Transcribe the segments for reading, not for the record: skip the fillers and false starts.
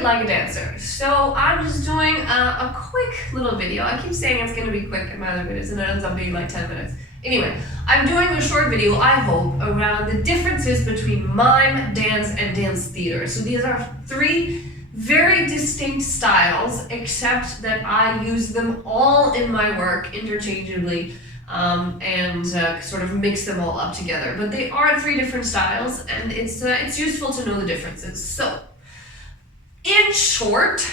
it like a dancer. So I'm just doing a quick little video. I keep saying it's gonna be quick in my other videos and it ends up being like 10 minutes. Anyway, I'm doing a short video, I hope, around the differences between mime, dance, and dance theater. So these are three very distinct styles, except that I use them all in my work interchangeably and sort of mix them all up together. But they are three different styles, and it's useful to know the differences. So, in short,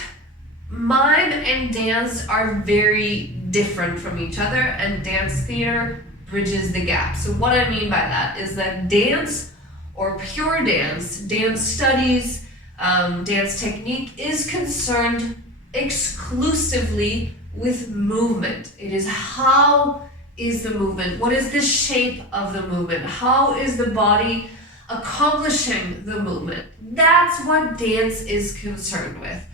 mime and dance are very different from each other, and dance theater bridges the gap. So what I mean by that is that dance, or pure dance, dance studies, dance technique is concerned exclusively with movement. It is how is the movement, what is the shape of the movement, how is the body accomplishing the movement. That's what dance is concerned with.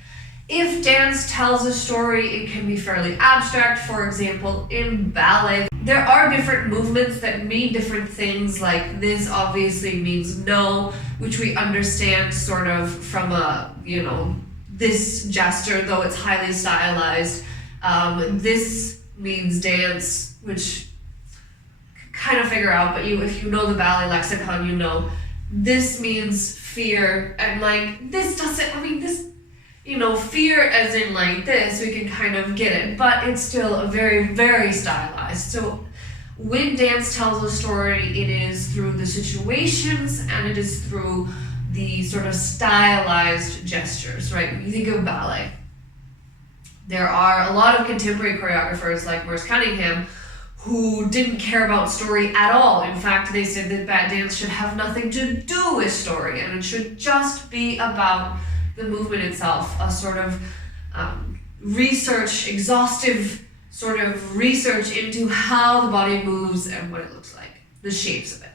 If dance tells a story, it can be fairly abstract. For example, in ballet, there are different movements that mean different things, like this obviously means no, which we understand sort of from a, this gesture, though it's highly stylized. This means dance, which kind of figure out, but if you know the ballet lexicon, you know this means fear, and like this doesn't, fear as in like this, we can kind of get it, but it's still a very, very stylized. So when dance tells a story, it is through the situations and it is through the sort of stylized gestures, right? When you think of ballet, there are a lot of contemporary choreographers like Merce Cunningham who didn't care about story at all. In fact, they said that dance should have nothing to do with story and it should just be about the movement itself, a sort of exhaustive sort of research into how the body moves and what it looks like, the shapes of it.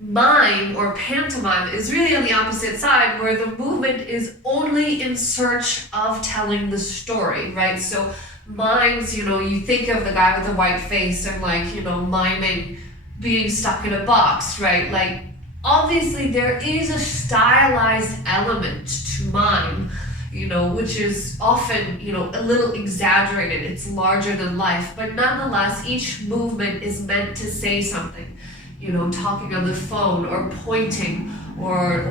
Mime or pantomime is really on the opposite side, where the movement is only in search of telling the story, right? So mimes, you think of the guy with the white face and miming being stuck in a box, right? Like, obviously there is a stylized element to mime, which is often, a little exaggerated. It's larger than life, but nonetheless, each movement is meant to say something, talking on the phone or pointing or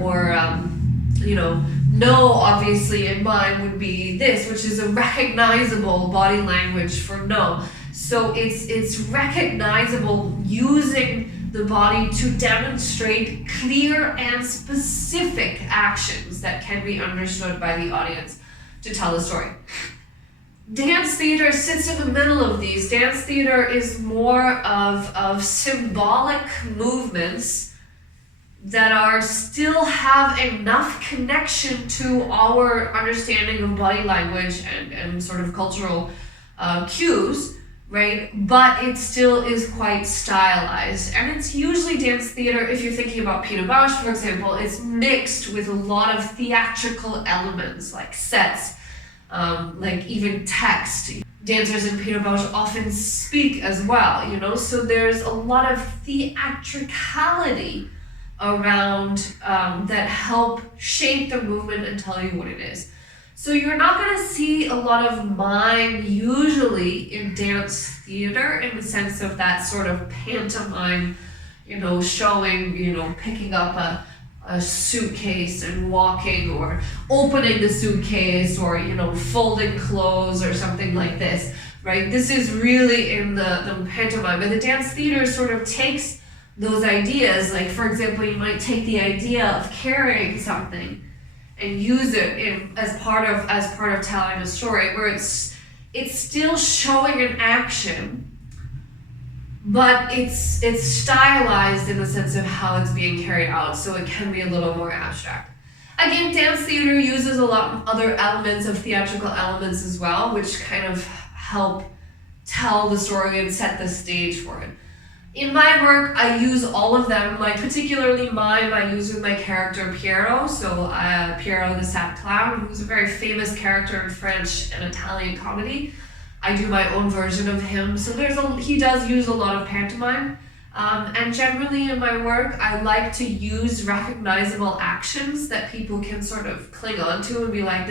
no, obviously in mime would be this, which is a recognizable body language for no. So it's recognizable using the body to demonstrate clear and specific actions that can be understood by the audience to tell the story. Dance theater sits in the middle of these. Dance theater is more of symbolic movements that still have enough connection to our understanding of body language and sort of cultural cues, right? But it still is quite stylized. And it's usually dance theater, if you're thinking about Peter Bausch, for example, it's mixed with a lot of theatrical elements like sets, like even text. Dancers in Peter Bausch often speak as well, so there's a lot of theatricality around that help shape the movement and tell you what it is. So you're not going to see a lot of mime usually in dance theater in the sense of that sort of pantomime, showing, picking up a suitcase and walking, or opening the suitcase, or, folding clothes or something like this, right? This is really in the pantomime. But the dance theater sort of takes those ideas, like for example, you might take the idea of carrying something and use it as part of telling a story, where it's still showing an action, but it's stylized in the sense of how it's being carried out, so it can be a little more abstract. Again, dance theater uses a lot of other elements of theatrical elements as well, which kind of help tell the story and set the stage for it. In my work, I use all of them, like particularly mime I use with my character Piero, so Piero the Sad Clown, who's a very famous character in French and Italian comedy. I do my own version of him, so he does use a lot of pantomime, And generally in my work, I like to use recognizable actions that people can sort of cling on to and be like,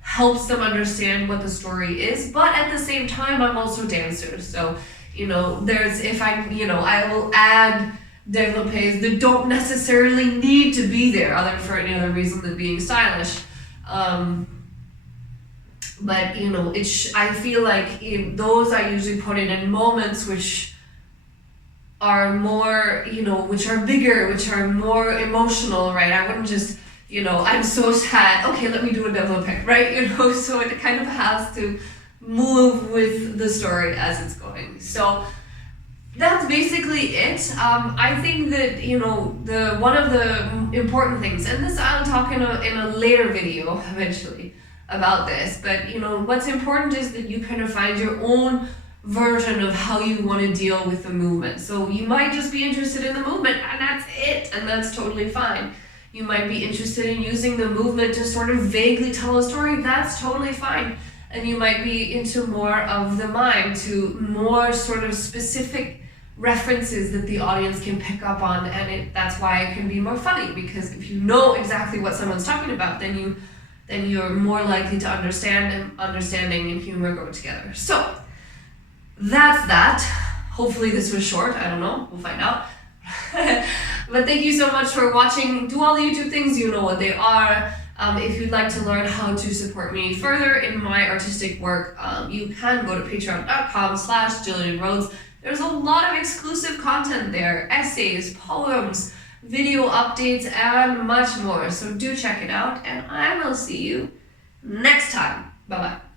helps them understand what the story is. But at the same time, I'm also a dancer. So, I will add développés that don't necessarily need to be there for any other reason than being stylish. But I feel like those I usually put in moments which are more, which are bigger, which are more emotional, right? I wouldn't just, I'm so sad, okay, let me do a développé, right? So it kind of has to move with the story as it's going. So that's basically it. I think that, one of the important things, and this I'll talk in a later video eventually about this, but what's important is that you kind of find your own version of how you want to deal with the movement. So you might just be interested in the movement and that's it, and that's totally fine. You might be interested in using the movement to sort of vaguely tell a story, that's totally fine. And you might be into more of the mime, to more sort of specific references that the audience can pick up on, and that's why it can be more funny, because if you know exactly what someone's talking about, then you're more likely to understand, and understanding and humor go together. So that's that. Hopefully this was short, I don't know, we'll find out. But thank you so much for watching. Do all the YouTube things, you know what they are. If you'd like to learn how to support me further in my artistic work, you can go to patreon.com/Gillian Rhodes. There's a lot of exclusive content there, essays, poems, video updates, and much more. So do check it out, and I will see you next time. Bye-bye.